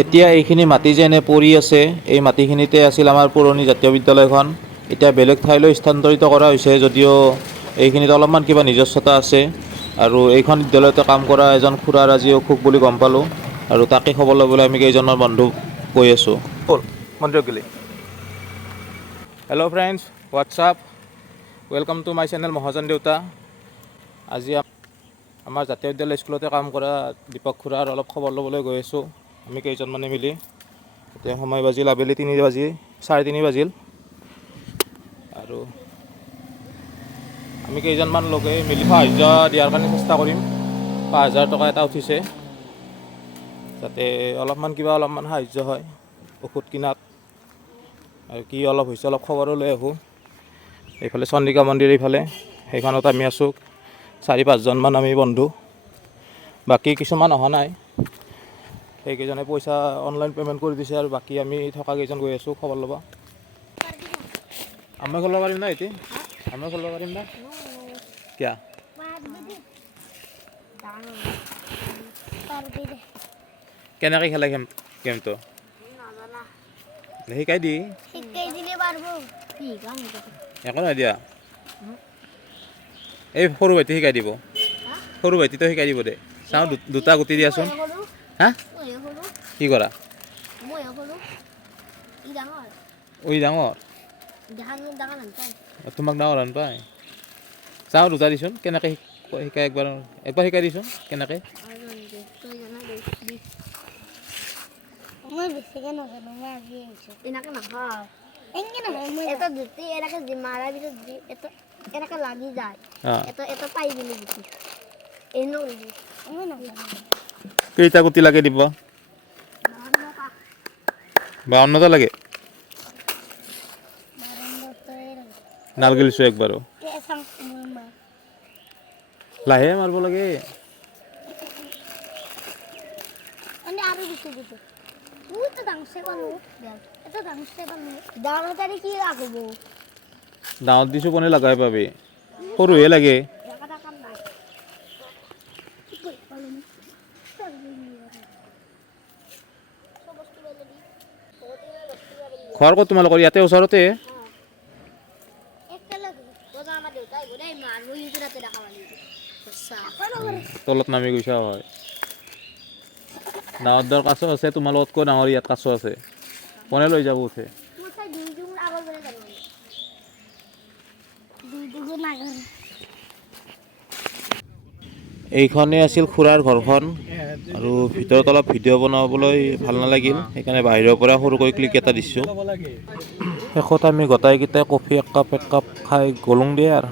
এতিয়া এইখিনি মাটি যে এনে পৰি আছে, এই মাটিখিনিতে আছিল আমাৰ পুৰণি জাতীয় বিদ্যালয়খন। এতিয়া বেলেগ ঠাইলৈ স্থানান্তৰিত কৰা হৈছে, যদিও এইখিনিত অলপমান কিবা নিজস্বতা আছে। আৰু এইখন বিদ্যালয়তে কাম কৰা এজন খুৰাৰ আজি অসুখ বুলি গম পালোঁ, আৰু তাকে খবৰ ল'বলৈ আমি কেইজনমান বন্ধু গৈ আছোঁ। মন্দিৰত গ'লি। Hello' friends, what's up, welcome to my channel Mahajan Deuta. আজি আমাৰ জাতীয় বিদ্যালয় স্কুলতে কাম কৰা দীপক খুৰাৰ অলপ খবৰ ল'বলৈ গৈ আছোঁ, আমি কেইজনমানে মিলি। এতিয়া সময় বাজিল আবেলি 3:30 বাজিল, আৰু আমি কেইজনমান লোকে মিলি সাহাৰ্য দিয়াৰ কাৰণে চেষ্টা কৰিম। 5,000 টকা এটা উঠিছে, যাতে অলপমান সাহাৰ্য হয় ঔষধ কিনাত। আৰু কি অলপ হৈছে অলপ খবৰো লৈ আহোঁ। এইফালে চন্দ্ৰিকা মন্দিৰ, এইফালে সেইখনত আমি আছোঁ 4-5জনমান আমি বন্ধু, বাকী কিছুমান অহা নাই। সেইকেইজনে পইচা অনলাইন পে'মেণ্ট কৰি দিছে, আৰু বাকী আমি থকা কেইজন গৈ আছোঁ খবৰ ল'ব। আমি খোলিব পাৰিম না এতিয়া? আমি খোলিব পাৰিম না? কিয়া? কেনেকৈ খেলে গেমটো? শিকাই দি। একো নাই দিয়া, এই সৰু ভাইটি শিকাই দিব। সৰু ভাইটিটো শিকাই দিব দে। চাওঁ দুটা গুটি দিয়াচোন। হা কি কৰা? ঐ ডাঙৰ তোমাক ডাঙৰ হান পায়। চাওঁ দুটা দিচোন, কেনেকৈ শিকাই একবাৰ শিকাই দিচোন কেনেকৈ। মই বেছিকৈ নাজানো, মই আজি আহিছোঁ। এনেকৈ নাখাওঁ, এটা জুতি এনেকৈ মাৰাৰ পিছত এনেকৈ লাগি যায়, এটা পাই গ'লে গুটি এনে মই নাজানো। কেইটা গুটি লাগে দিব? 52টা লাগে। নাল গেলিছোঁ একবাৰো। লাহে মাৰিব লাগে। ডাঙৰ দিছোঁ কোনে লগাই পাবি, সৰুহে লাগে। ঘৰ ক'ত তোমালোকৰ? ইয়াতে ওচৰতে? তলত নামি গৈছা হয়। ডাঙৰ ডাঙৰ কাছ আছে, তোমালোকতকৈ ডাঙৰ ইয়াত কাছ আছে। কোনে লৈ যাব উঠে? এইখনেই আছিল খুৰাৰ ঘৰখন, আৰু ভিতৰত অলপ ভিডিঅ' বনাবলৈ ভাল নালাগিল, সেইকাৰণে বাহিৰৰ পৰা সৰুকৈ ক্লিক এটা দিছোঁ। শেষত আমি গোটাইকেইটাই কফি এক কাপ খাই গ'লোং দিয়ে আৰু।